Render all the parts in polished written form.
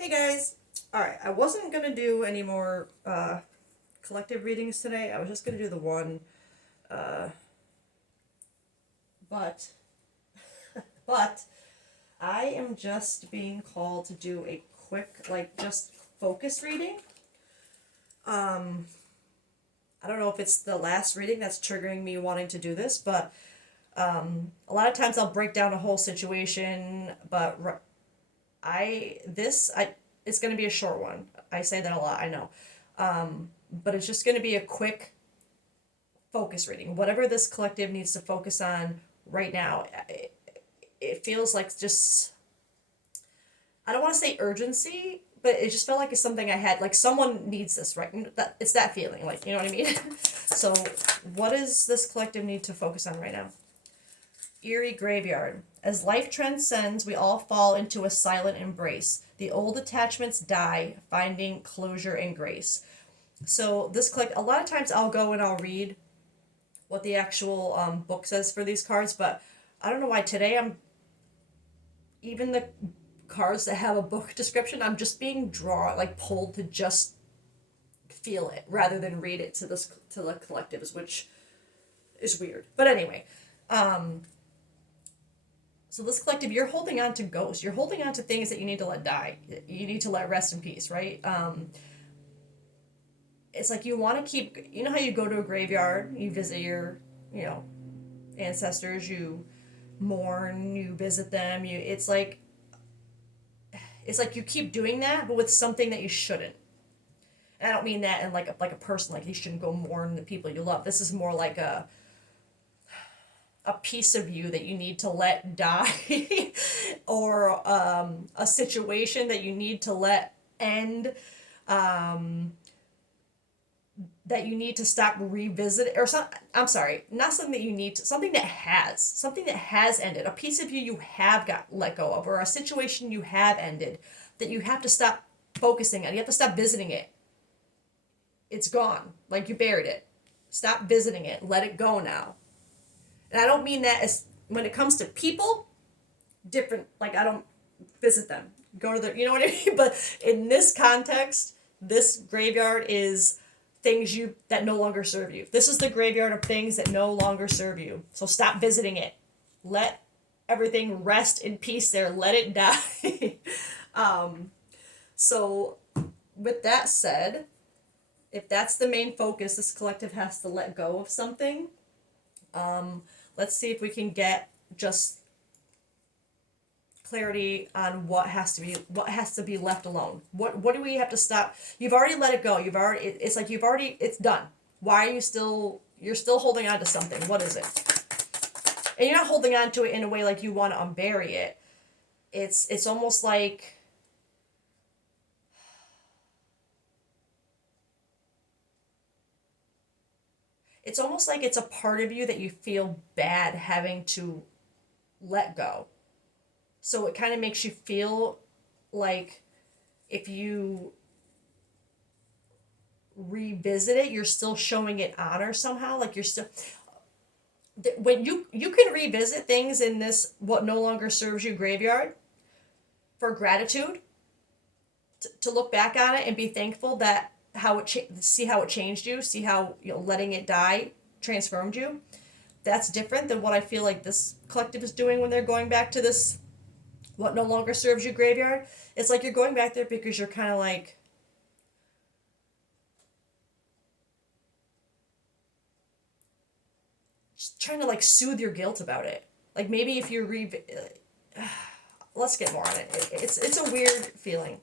Hey guys! Alright, I wasn't gonna do any more collective readings today. I was just gonna do the one, uh, but, but, I am just being called to do a quick, just focus reading. Um, I don't know if it's the last reading that's triggering me wanting to do this, but a lot of times I'll break down a whole situation, but it's gonna be a short one. I say that a lot, I know. But it's just gonna be a quick focus reading. Whatever this collective needs to focus on right now, it feels like just, I don't want to say urgency, but it just felt like it's something I had, like someone needs this, right? It's that feeling, like, you know what I mean? So, what does this collective need to focus on right now? Eerie graveyard. As life transcends, we all fall into a silent embrace. The old attachments die, finding closure and grace. So this collect, a lot of times I'll go and I'll read what the actual book says for these cards, but I don't know why today I'm, even the cards that have a book description, I'm just being drawn, like pulled to just feel it rather than read it to the collectives, which is weird. But anyway, so this collective, you're holding on to ghosts. You're holding on to things that you need to let die. You need to let rest in peace, right? It's like you want to keep. You know how you go to a graveyard, you visit your, you know, ancestors, you mourn, you visit them. It's like you keep doing that, but with something that you shouldn't. And I don't mean that in like a person, like you shouldn't go mourn the people you love. This is more like a piece of you that you need to let die, or a situation that you need to let end, um, that you need to stop revisiting, or some, I'm sorry, not something that you need to, something that has ended, a piece of you have got let go of, or a situation you have ended that you have to stop focusing on. You have to stop visiting it. It's gone, like you buried it. Stop visiting it. Let it go now. And I don't mean that as when it comes to people, different. Like I don't visit them, go to their, you know what I mean. But in this context, this graveyard is things you that no longer serve you. This is the graveyard of things that no longer serve you. So stop visiting it. Let everything rest in peace there. Let it die. So with that said, if that's the main focus, this collective has to let go of something. Let's see if we can get just clarity on what has to be left alone. What do we have to stop? You've already let it go. It's like it's done. Why are you're still holding on to something? What is it? And you're not holding on to it in a way like you want to unbury it. It's almost like it's a part of you that you feel bad having to let go. So it kind of makes you feel like if you revisit it, you're still showing it honor somehow. Like you're still, when you can revisit things in this what no longer serves you graveyard for gratitude, to look back on it and be thankful that see how it changed you, see how, letting it die transformed you. That's different than what I feel like this collective is doing when they're going back to this what no longer serves you graveyard. It's like you're going back there because you're kind of like just trying to like soothe your guilt about it. Like maybe if you let's get more on it. It's a weird feeling.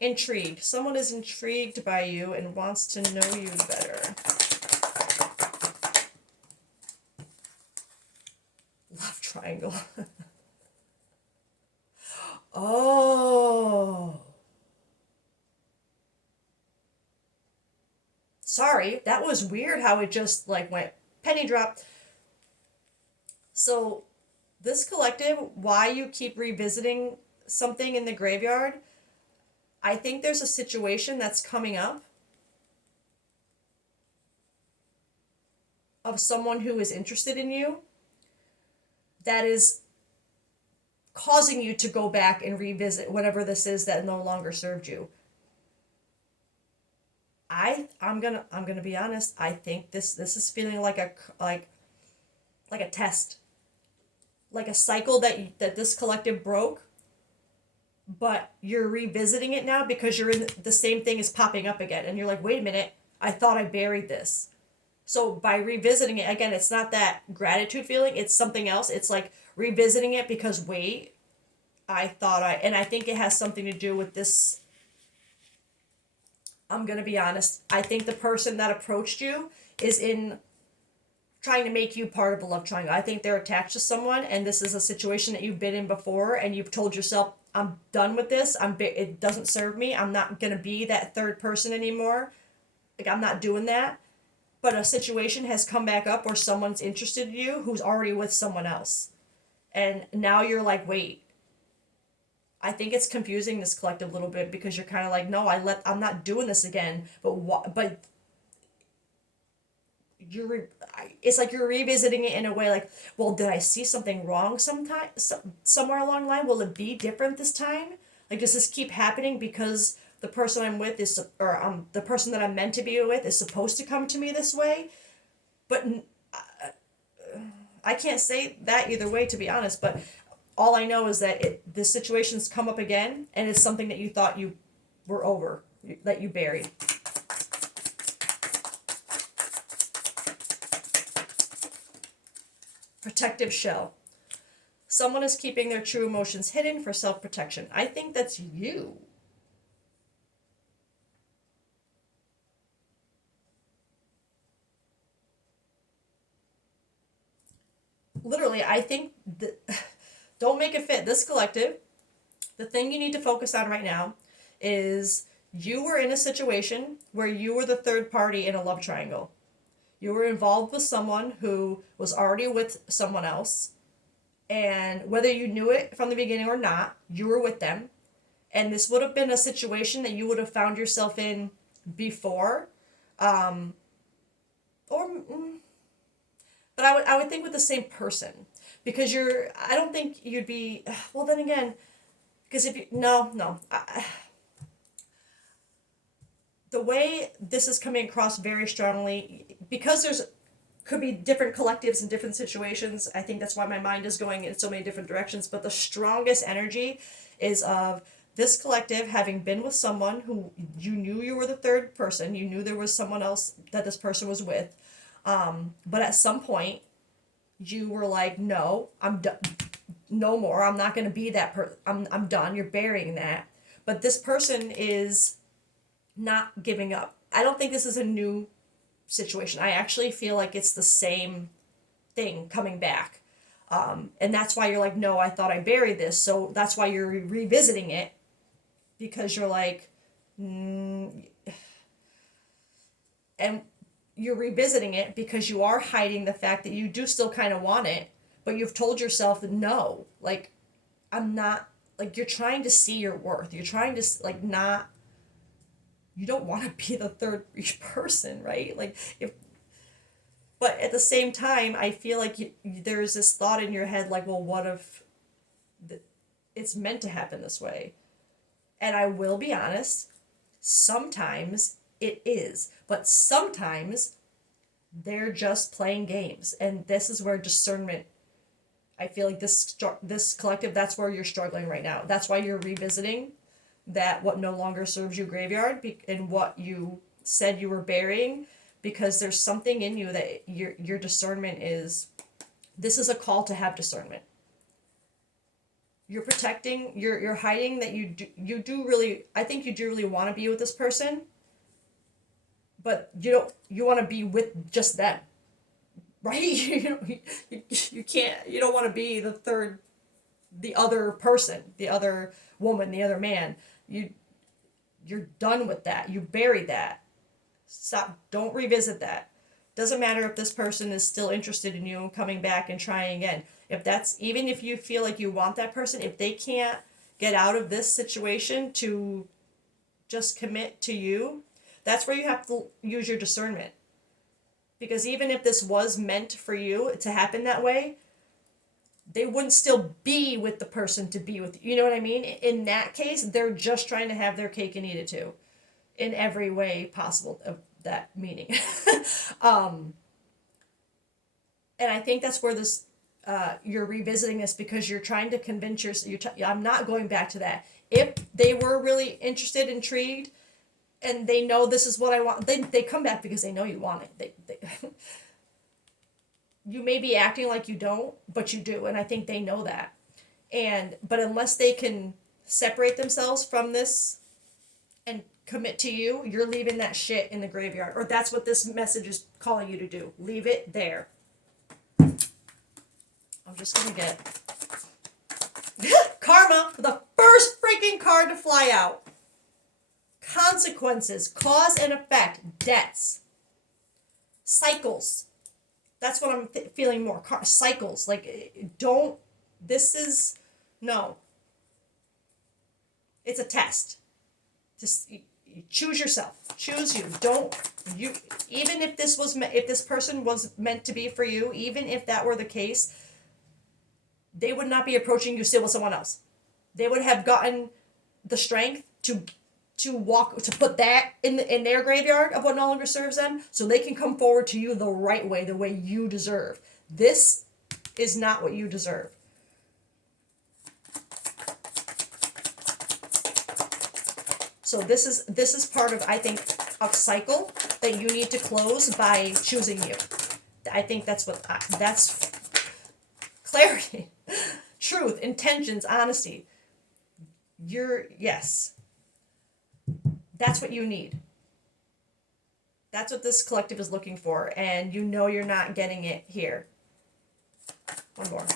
Intrigued. Someone is intrigued by you and wants to know you better. Love triangle. Oh. Sorry, that was weird how it just like went penny drop. So, this collective, why you keep revisiting something in the graveyard, I think there's a situation that's coming up of someone who is interested in you that is causing you to go back and revisit whatever this is that no longer served you. I'm gonna be honest. I think this is feeling like a test, like a cycle that this collective broke, but you're revisiting it now because you're in the same thing is popping up again, and you're like, wait a minute, I thought I buried this. So by revisiting it again, it's not that gratitude feeling; it's something else. It's like revisiting it because wait, and I think it has something to do with this. I'm gonna be honest. I think the person that approached you is in trying to make you part of a love triangle. I think they're attached to someone, and this is a situation that you've been in before, and you've told yourself, "I'm done with this. It doesn't serve me. I'm not gonna be that third person anymore. Like I'm not doing that." But a situation has come back up where someone's interested in you who's already with someone else, and now you're like, "Wait." I think it's confusing this collective a little bit because you're kind of like, "No, I'm not doing this again." But what? But it's like you're revisiting it in a way like, well, did I see something wrong somewhere along the line? Will it be different this time? Like, does this keep happening because the person I'm with the person that I'm meant to be with is supposed to come to me this way? But I can't say that either way, to be honest. But all I know is that this situation's come up again, and it's something that you thought you were over, that you buried. Protective shell. Someone is keeping their true emotions hidden for self-protection. I think that's you. Literally, I think that don't make it fit. This collective, the thing you need to focus on right now is you were in a situation where you were the third party in a love triangle. You were involved with someone who was already with someone else, and whether you knew it from the beginning or not, you were with them. And this would have been a situation that you would have found yourself in before, um, or but I would think with the same person, because I don't think you'd be, well then again, because if you no, the way this is coming across very strongly, because there's could be different collectives in different situations. I think that's why my mind is going in so many different directions. But the strongest energy is of this collective having been with someone who you knew you were the third person. You knew there was someone else that this person was with. But at some point, you were like, no, I'm done. No more. I'm not going to be that person. I'm done. You're burying that. But this person is not giving up. I don't think this is a new situation. I actually feel like it's the same thing coming back. And that's why you're like, no, I thought I buried this. So that's why you're revisiting it, because you're like, and you're revisiting it because you are hiding the fact that you do still kind of want it, but you've told yourself that no, like, I'm not, like, you're trying to see your worth. You're trying to, like, not, you don't want to be the third person, right? Like, if, but at the same time, I feel like there's this thought in your head, like, well, what if it's meant to happen this way? And I will be honest, sometimes it is, but sometimes they're just playing games, and this is where discernment. I feel like this collective, that's where you're struggling right now. That's why you're revisiting that what no longer serves you graveyard and what you said you were burying, because there's something in you that your discernment is. This is a call to have discernment. You're protecting. You're hiding that you do really. I think you do really want to be with this person, but you don't. You want to be with just them, right? You can't. You don't want to be the other person, the other woman, the other man. You're done with that. You buried that. Stop. Don't revisit that. Doesn't matter if this person is still interested in you and coming back and trying again. If that's, even if you feel like you want that person, if they can't get out of this situation to just commit to you, that's where you have to use your discernment. Because even if this was meant for you to happen that way, they wouldn't still be with the person to be with you. You know what I mean? In that case, they're just trying to have their cake and eat it too, in every way possible of that meaning. um, and I think that's where this you're revisiting this because you're trying to convince I'm not going back to that. If they were really interested, intrigued, and they know this is what I want, they come back because they know you want it. They you may be acting like you don't, but you do, and I think they know that. But unless they can separate themselves from this and commit to you, you're leaving that shit in the graveyard, or that's what this message is calling you to do. Leave it there. I'm just gonna get karma, the first freaking card to fly out. Consequences, cause and effect, debts, cycles. That's what I'm feeling more. Cycles. Like, don't. This is. No. It's a test. Just choose yourself. Choose you. Don't. You. Even if if this person was meant to be for you, even if that were the case, they would not be approaching you still with someone else. They would have gotten the strength to put that in their graveyard of what no longer serves them, so they can come forward to you the right way, the way you deserve. This is not what you deserve. So this is part of, I think, a cycle that you need to close by choosing you. I think that's clarity, truth, intentions, honesty. Yes. That's what you need. That's what this collective is looking for, and you know you're not getting it here. One more.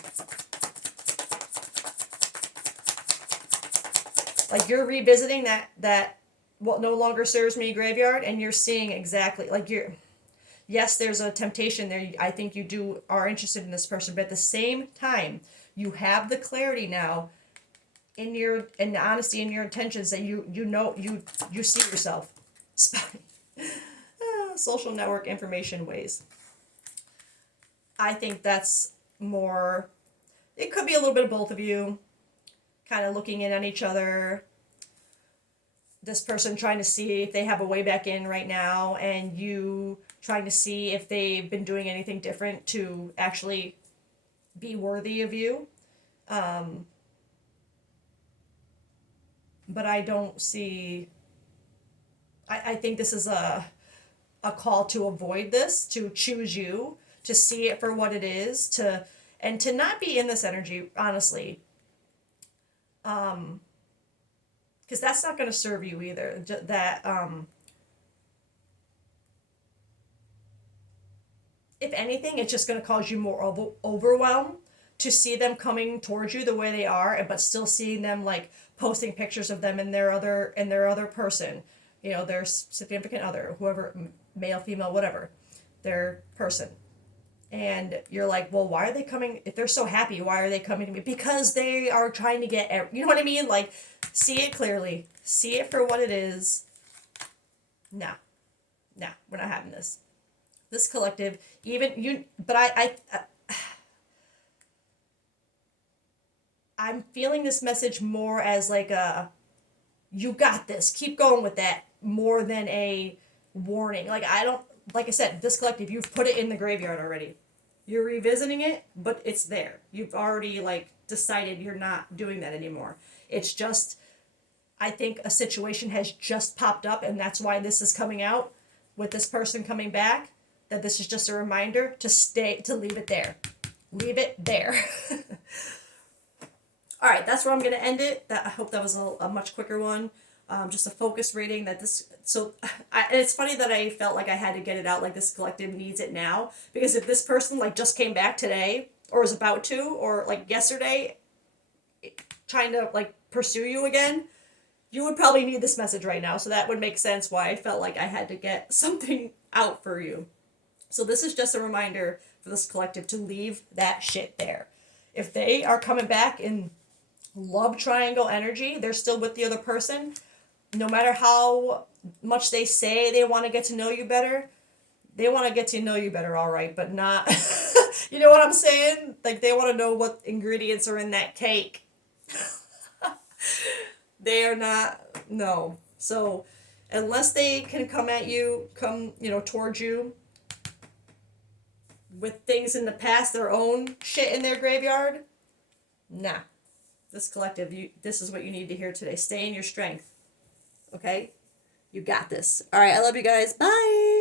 Like, you're revisiting that what no longer serves me graveyard, and you're seeing exactly, like, yes, there's a temptation there. I think you are interested in this person, but at the same time, you have the clarity now in the honesty in your intentions that you know you see yourself. Social network information ways. I think that's more. It could be a little bit of both of you, kind of looking in on each other. This person trying to see if they have a way back in right now, and you trying to see if they've been doing anything different to actually be worthy of you. But I don't see. I think this is a call to avoid this, to choose you, to see it for what it is, and to not be in this energy, honestly. Because that's not going to serve you either. If anything, it's just going to cause you more overwhelm to see them coming towards you the way they are, but still seeing them like posting pictures of them and their other person, their significant other, whoever, male, female, whatever, their person. And you're like, well, why are they coming? If they're so happy, why are they coming to me? Because they are trying to get, you know what I mean? Like, see it clearly. See it for what it is. No, we're not having this. This collective, even you, but I'm feeling this message more as like you got this, keep going with that, more than a warning. Like, like I said, this collective, you've put it in the graveyard already. You're revisiting it, but it's there. You've already like decided you're not doing that anymore. It's just, I think a situation has just popped up, and that's why this is coming out with this person coming back, that this is just a reminder to leave it there. Leave it there. All right, that's where I'm going to end it. I hope that was a much quicker one. Just a focus reading and it's funny that I felt like I had to get it out, like this collective needs it now, because if this person like just came back today or was about to, or like yesterday, trying to like pursue you again, you would probably need this message right now. So that would make sense why I felt like I had to get something out for you. So this is just a reminder for this collective to leave that shit there. If they are coming back in love triangle energy, they're still with the other person, no matter how much they say they want to get to know you better, they want to get to know you better, all right, but not You know what I'm saying? Like they want to know what ingredients are in that cake. They are not, no. So unless they can come at you, towards you with things in the past, their own shit in their graveyard, nah. This collective, this is what you need to hear today. Stay in your strength. Okay? You got this. All right, I love you guys. Bye.